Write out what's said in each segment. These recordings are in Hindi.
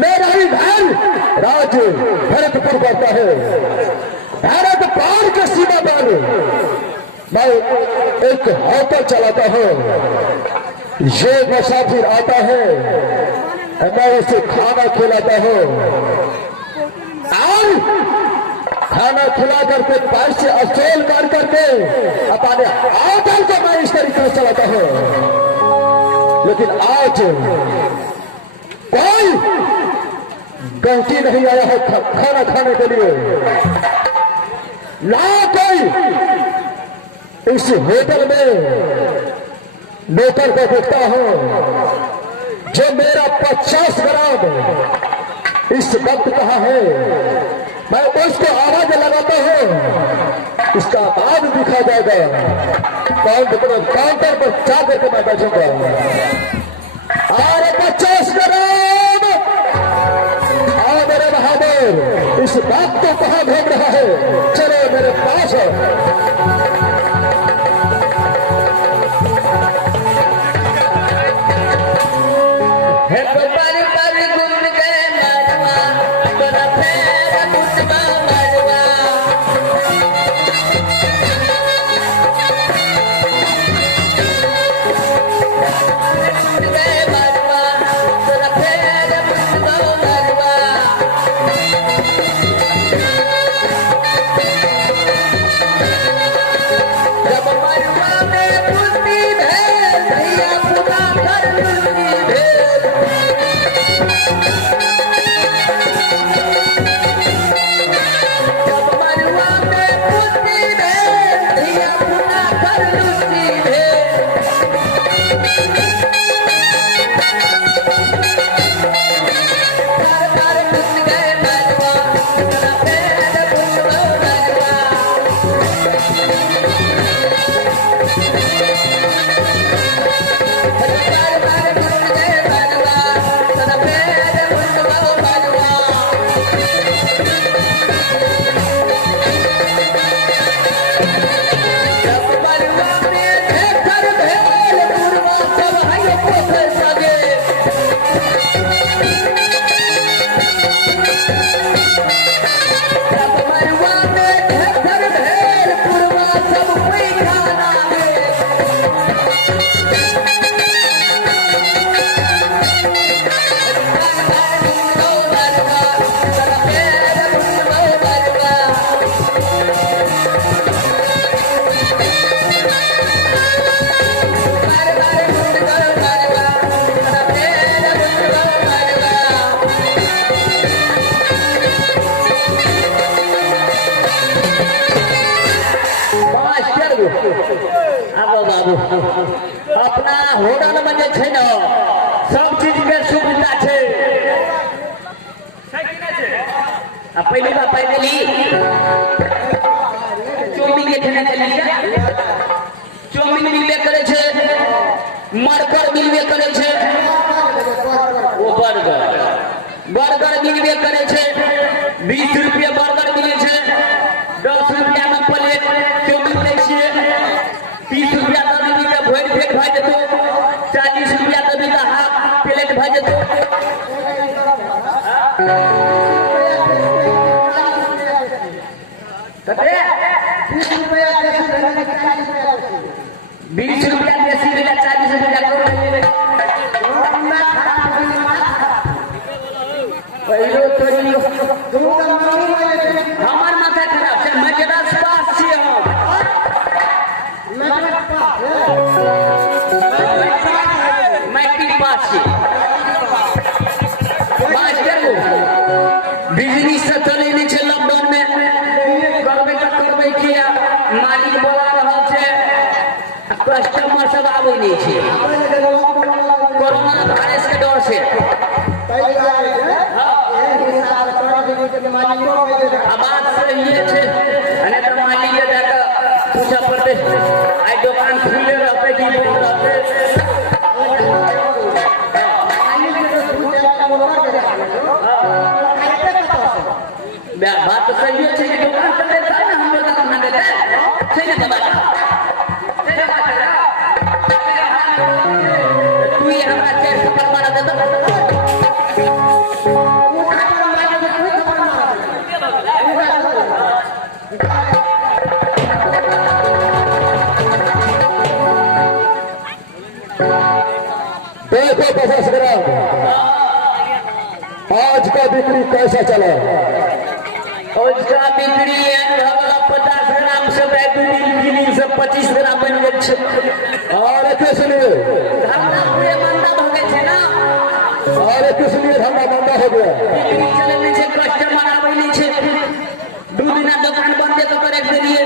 मेरा ही धन राज्य भरतपुर करता है। भारत पार के सीमा पर मैं एक होटल चलाता हूँ। ये मुसाफिर आता है, मैं उसे खाना खिलाता हूँ और खाना खिला करके पैसे असूल कर करके अपने होटल को मैं इस तरीके से चलाता हूँ। लेकिन आज कोई गलती नहीं आया है खाना खाने के लिए, ना कोई इस होटल में नौकर को देखता हूं जो मेरा 50 ग्राम इस वक्त कहा है, मैं उसको आवाज लगाता हूं, इसका बाद दिखा जाएगा। काउंटर पर जा करके मैं बैठूंगा और 50 ग्राम मेरे बहादुर इस बात को कहां घूम रहा है, चलो मेरे पास। बताओ बाबू अपना होटल में जे छै न सब चीज के सुविधा छै आ पहले बार पाई देली चौमिन के खाना चली चौमिन मिलबे करे छै मरकर मिलबे करे छै ओ बर्गर मिलबे करे छै 20 रुपया बर्गर मिले छै 10 रुपया में प्लेट चौमिन लै छियै 30 रुपया दबी के भोर पेट भए जेतौ 40 रुपया दबी के हाफ प्लेट भए जेतौ 20 रुपया देसी मिला 40 रुपया पहिलो तो हमार माथा खराब छै मजेदार पास छियै मैट्रिक पास छियै मास्टर बिजनेस से चले नहीं छै लॉकडाउन में करबै किया मालिक बोला रहल छै कस्टमर सब आबै नहीं छै कोरोना वायरस के डर से बात सही है अने तो मालिक के जाकर पूछा पड़ते आई दुकान खुले रहते कि बंद रहते बात तो सही है कि दुकान कर देता है ना हम लोग का खाना देता है सही है बात तू ये हमारा चेक सफल मारा देता देखो 50 ग्राम आज का बिक्री कैसा चला आज का बिक्री 50 ग्राम से 25 ग्राम बन गए और किसलिए धंधा पूरे मंदा हो गए ना और किसलिए धंधा मंदा हो गया बिक्री चले नहीं छे कस्टमर आवे नहीं छे 2 दिन दुकान बंद तो करे के लिए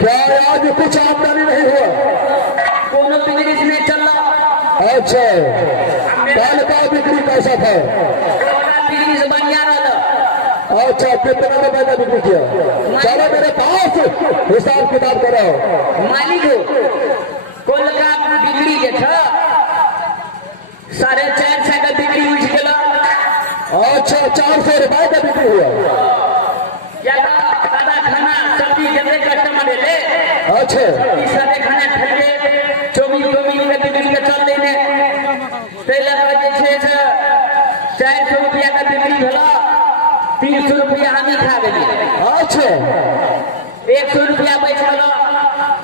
क्या आज कुछ आमदनी नहीं हुआ कोनो बिजनेस नहीं चल रहा अच्छा कल का बिक्री कैसा था बिजनेस बढ़िया रहा अच्छा कितना रुपए का बिक्री किया चलो मेरे पास हिसाब किताब कराओ मालिक कल का बिक्री जे था 450 का बिक्री उठ गया अच्छा 400 रुपए का बिक्री हुआ क्या सादा खाना सब्जी जैसे कस्टमर ले अच्छा सादे खाना खरीदे 24 का बिक्री का चल देने पहले जे छै 400 रुपया का बिक्री भेला 300 रुपया हम ही खा गेलिए अच्छा 100 रुपया बच गेलो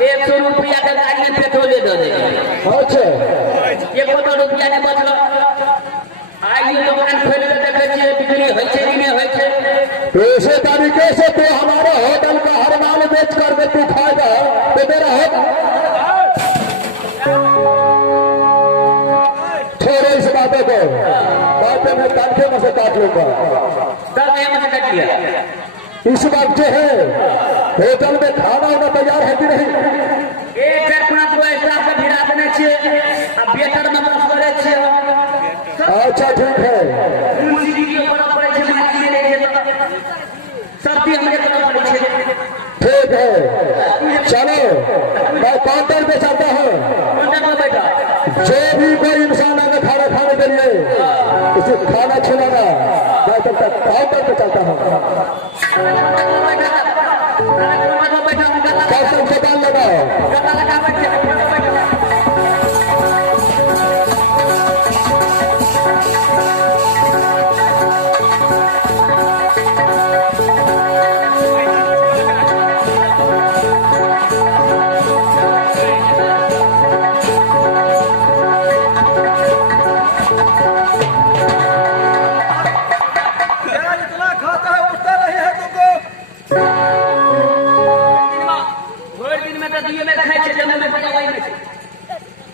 100 रुपया के गाड़ी में पेट्रोल दे दे अच्छा 100 रुपया ने बचलो आई दुकान खोल के देखे छियै बिक्री होय छै कि नहीं होय छै तो इसे तरीके से तो हमारे होटल का हर माल बेच कर दे तू खाएगा तो मेरा होगा छोड़ो इस बातों को बातें मैं तनखे में से काट लूंगा इस वक्त जो है होटल में खाना होना तैयार है कि नहीं अच्छा ठीक है ठीक है चलो मैं काउंटर पे चलता हूँ जो भी कोई इंसान अगर खाना खाने के लिए उसे खाना खिलाना मैं तब तक काउंटर पे चलता हूँ काउंटर पे डाल लगाओ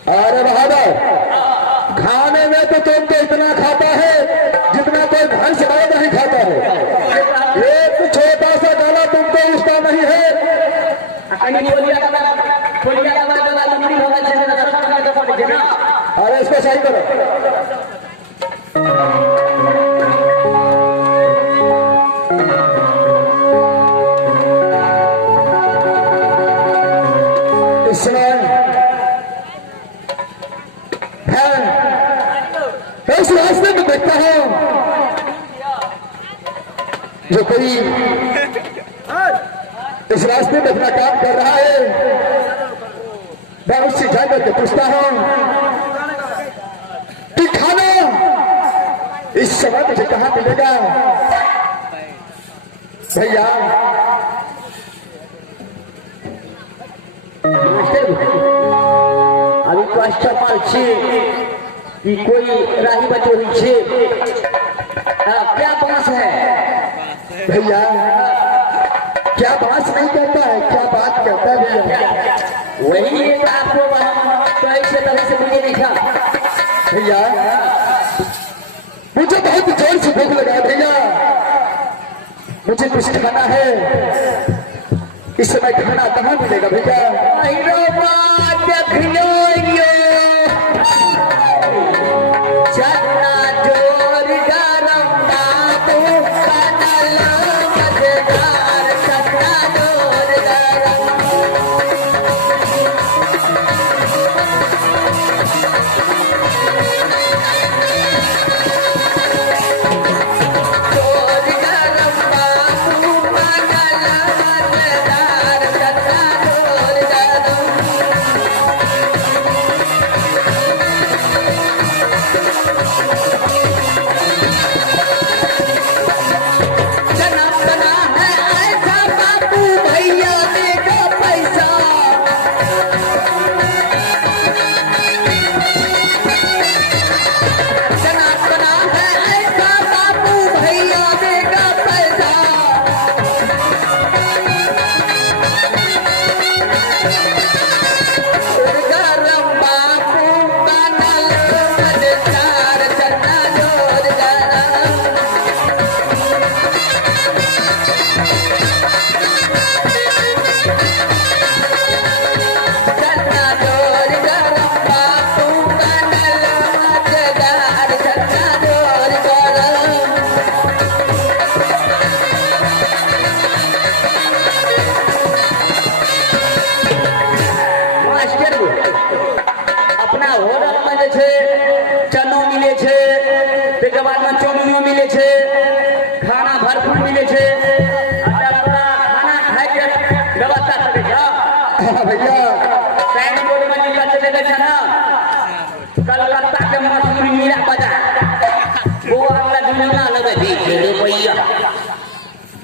अरे बहादुर खाने में तो तुम तो इतना खाता है जितना कोई घर से नहीं खाता है एक छोटा सा गाला तुमको उसका नहीं है लीजिए ना। अरे इसको सही करो। इसमें है इस रास्ते में देखता हूं जो कोई इस रास्ते में अपना काम कर रहा है, मैं उससे जाकर के पूछता हूं कि खाना इस समय मुझे कहां मिलेगा। भैया अभी कस्टमर छे कि कोई राही बटोरी छे, क्या बात है भैया क्या बात नहीं कहता है, क्या बात कहता है भैया। वही एक आपको कैसे तरह से मुझे देखा भैया मुझे बहुत जोर से भूख लगा है भैया, मुझे कुछ खाना है। इस समय खाना कहाँ मिलेगा भैया। चना जोर गरम बाबू कनल मजेदार चना जोर गरम जोर गरम बाबू कनल मजेदार चना जोर गरम चना बना है ऐसा बाबू भैया देगा पैसा। चना बना है ऐसा बाबू भैया देगा पैसा। गरम बाबू कनल मजेदार चना जोर गरम चना जोर गरम बाबू कनल मजेदार चना जोर गरम मास्टर अपना होटल में जे छै चनो मिले छै, तकर बाद में चाउमीनो मिले छै, खाना भरपूर मिले छै, अच्छा पूरा खाना खाए के व्यवस्था करे छै। हाँ भैया साइन बोर्ड में लिखल छै देखे छै ना, कलकत्ता के मशहूर मीरा बाजार, वो अगला जुलूना लगे 20 रुपया।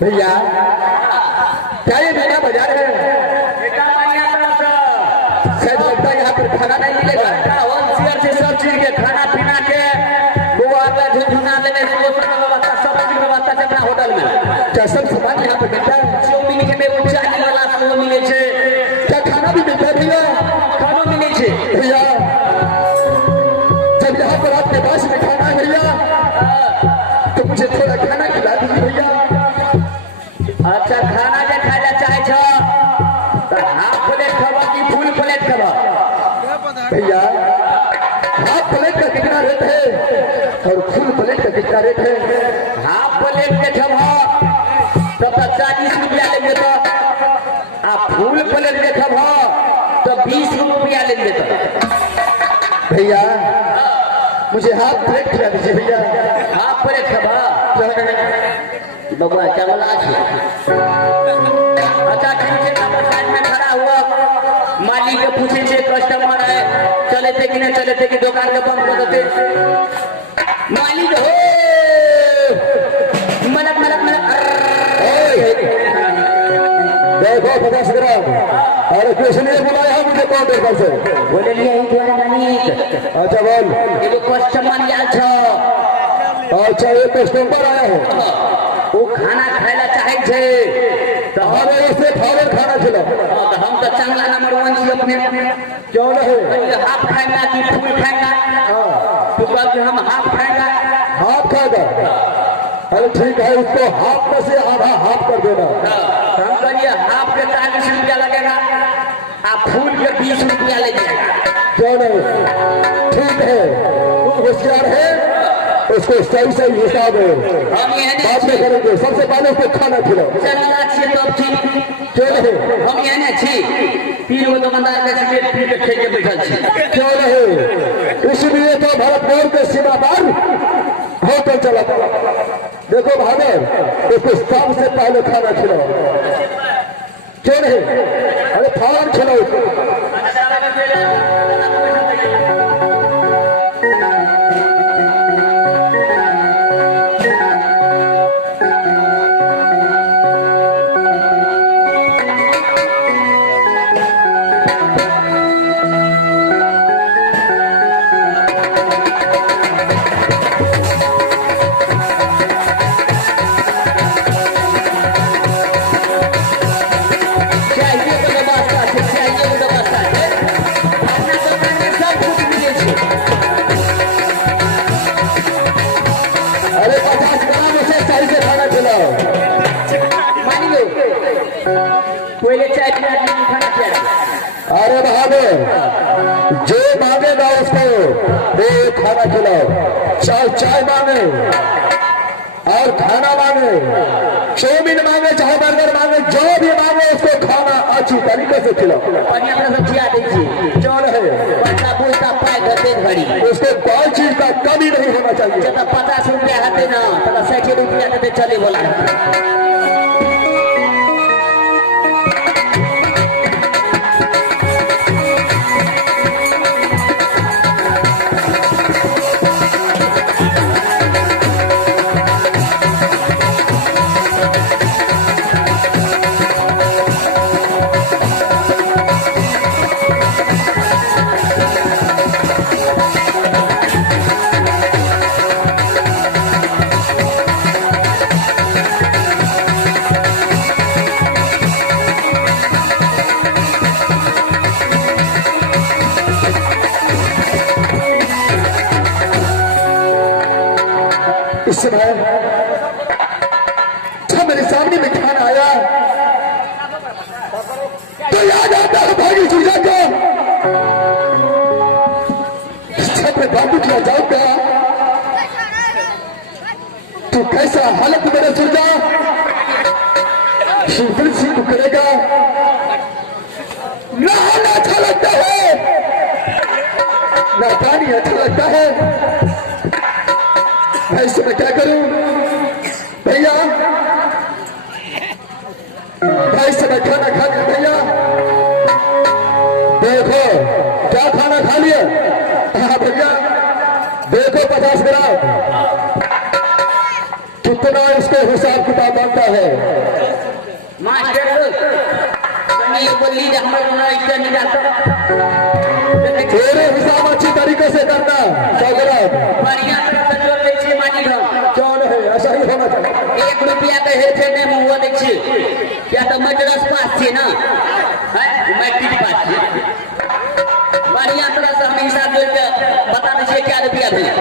भैया क्या ये मीना बाजार है। बेटा बढ़िया तरह से शायद लगता है यहाँ पर खाना नहीं मिलेगा। होलसेल से सब चीज के खाना पीना के वो अगला झुनझुना लेने वो सब व्यवस्था सब चीज व्यवस्था है अपना होटल में। क्या सब सामान यहाँ पर मिलता है। चाउमीन के में वो चाय वाला सब मिले छै, क्या खाना भी मिलता है भैया। खानो मिले छै। भैया जब यहाँ पर आपके पास में खाना है भैया तो मुझे थोड़ा खाना खिला दीजिए भैया। अच्छा खाना जे खाए ला चाहे छ तो हाफ प्लेट खबा कि फुल प्लेट खबा। भैया हाफ प्लेट का कितना रेट है और फुल प्लेट का कितना रेट है। हाफ प्लेट के खबा तब 40 रुपया लेंगे तो, आ फुल प्लेट के खबा तो 20 रुपया लेंगे तो। भैया मुझे हाफ प्लेट खिला दीजिए भैया। हाफ प्लेट खबा बबुआ चावला छै। अच्छा ठीक है, नंबर साइड में खड़ा हुआ मालिक के पूछे छे कस्टमर है चले थे कि नहीं चले थे कि दुकान के बंद कर देते। मालिक हो मलक मलक मलक देखो 50 ग्राम अरे किसने बुलाया मुझे काउंटर पर से। बोले लिए ही तुम्हारा मालिक अच्छा बोल। एगो कस्टमर आयल छ। अच्छा ये कस्टमर आया हो वो खाना खाए ला चाहे छे तो अरे ऐसे फावर खाना खिला। हम तो चांगला नंबर 1 छी अपने। क्यों नहीं हाफ खाएंगा कि फुल खाएंगा। तो कहते हम हाफ खाएंगा। हाफ खाएगा। अरे ठीक है उसको हाफ में से आधा हाफ कर देना। हम कहिए हाफ के 40 रुपया लगेगा, आप फूल के 20 रुपया ले जाएगा। क्यों नहीं बात है, तू होशियार है, उसको सही सही हिसाब है हम ये बात में करेंगे। सबसे पहले उसको खाना खिलाओ। चलना चाहिए तो अब ठीक क्यों नहीं? हम ये ना छी तीन गो दुकानदार के सिगरेट पी के ठेके बैठल छी। क्यों नहीं? इसलिए तो भरतपुर के सीमा पर होटल चला। देखो भागर, उसको सबसे पहले खाना खिलाओ। क्यों नहीं? अरे फौरन खिलाओ उसको। अरे 50 ग्राम उसे सही से खाना खिलाओ। मानिए पहले चाय पिला खाना खिला। अरे बहादुर, जो मांगेगा उसको वो खाना खिलाओ। चाहे चाय मांगे और खाना मांगे, चाउमीन मांगे चाहे बर्गर मांगे, जो भी मांगे उसको खाना अच्छी तरीके से खिलाओ। बढ़िया अपना सब खिला दीजिए। क्यों नहीं? बच्चा बूढ़ा पाए घटे घड़ी उसको कोई चीज का कमी नहीं होना चाहिए। जब 50 रुपया हते ना तब 60 रुपया देते चले बोला। इस समय जब मेरे सामने में खाना आया तो याद आता है भागी सुरजा को। जब मैं बाबू किया जाऊंगा तो कैसा हालत मेरे सुरजा शिवल सिंह करेगा। नहाना अच्छा लगता है, ना पानी अच्छा लगता है। मैं इस समय क्या करूं भैया? मैं इस समय खाना खा लिया भैया। देखो क्या खाना खा लिया। हाँ भैया देखो 50 ग्राम कितना इसको हिसाब किताब बनता है। मास्टर ये बोली हमारा इतना नहीं जाता। तेरे हिसाब अच्छी तरीके से करना। बढ़िया कौन है? ऐसा ही होना चाहिए। 1 रुपया के हेठे नहीं मुँह देखिए क्या तो मद्रास पास छे ना मैट्रिक पास छे। बढ़िया तरह से हम हिसाब जोड़ के बता दीजिए क्या रुपया भेज।